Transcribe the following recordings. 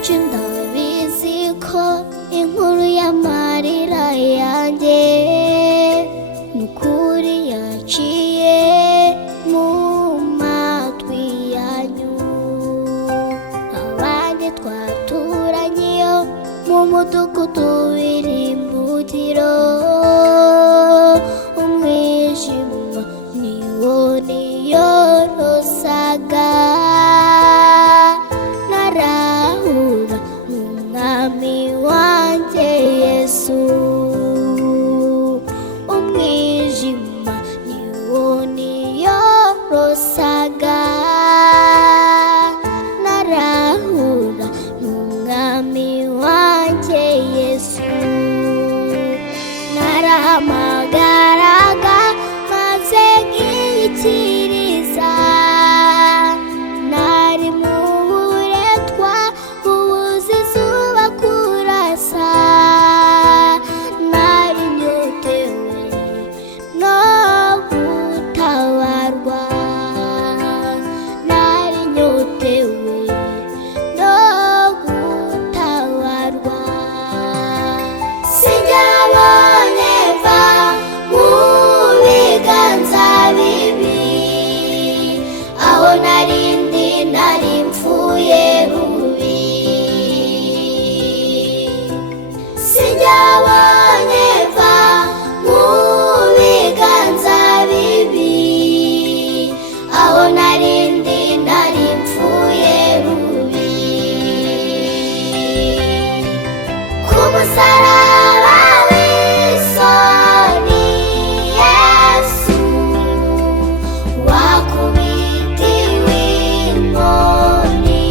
benshi ndabizi ko inkuru y'amarira yanjye n'ukuri yaciye mu matwi yanyu. Abandi twaturanye iyo mu mudugudu w'irimbukiro, umwijima niwo niyorosaga, narahura n'umwami wanjye Yesu. Umwijima niwo niyorosaga, narahura n'umwami wanjye Yesu. Narahamagaraga maze nkiyikiriza, nari mu buretwa bubuza izuba kurasa, nari nyotewe no gutabarwa, nari nyotewe no gutabarwa. Sinjyabonye mva mu biganza bibi, aho narindi nari mpfuye bubi. Sinjyabonye mva mu biganza bibi, aho narindi nari mpfuye bubi. Ku musaraba w'isoni Yesu wakubitiwe inkoni,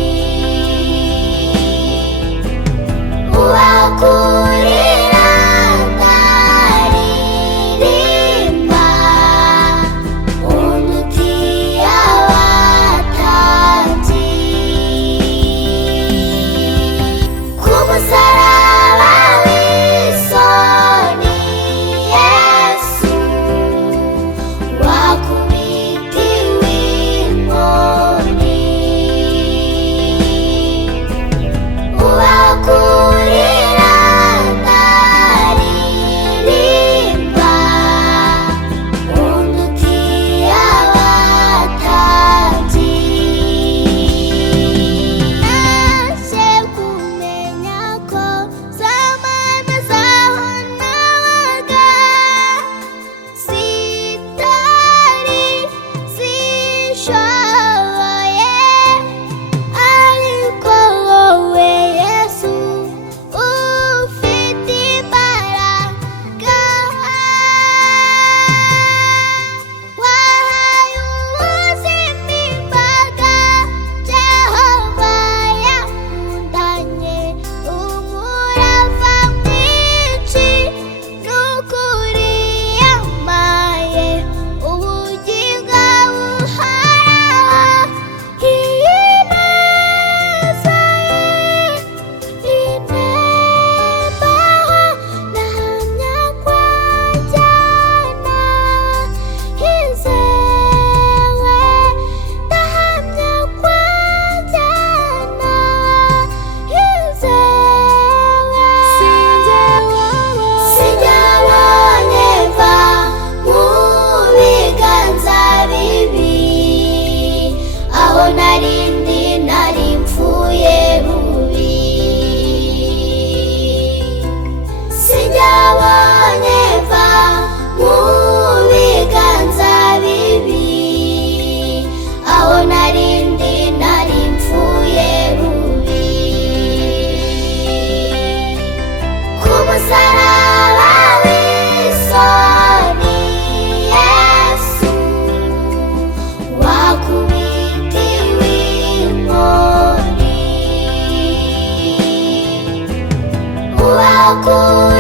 uwakurira ndaririmba, undutiye abatambyi. Ku musaraba w'isoni Yesu wakubitiwe inkoni, uwakurira ndaririmba, undutiye abatambyi. Naje kumenya ko zamana zaho nabaga zitari zishoboye, ariko wowe Yesu ufite imbaraga, wahaye ubuzima imbaga. Jehova yakundanye umurava mwinshi, n'ukuri yampaye ubugingo buhoraho. Iyi neza ye intembaho, ndahamya ko anjyana hizewe, ndahamya ko anjyana hizewe. Sinjyabonye mva mu biganza bibi, aho narindi nari mpfuye bubi. Sinjyabonye mva mu biganza bibi, aho narindi nari mpfuye bubi. Ku musaraba w'isoni Yesu wakubitiwe inkoni, uwakurira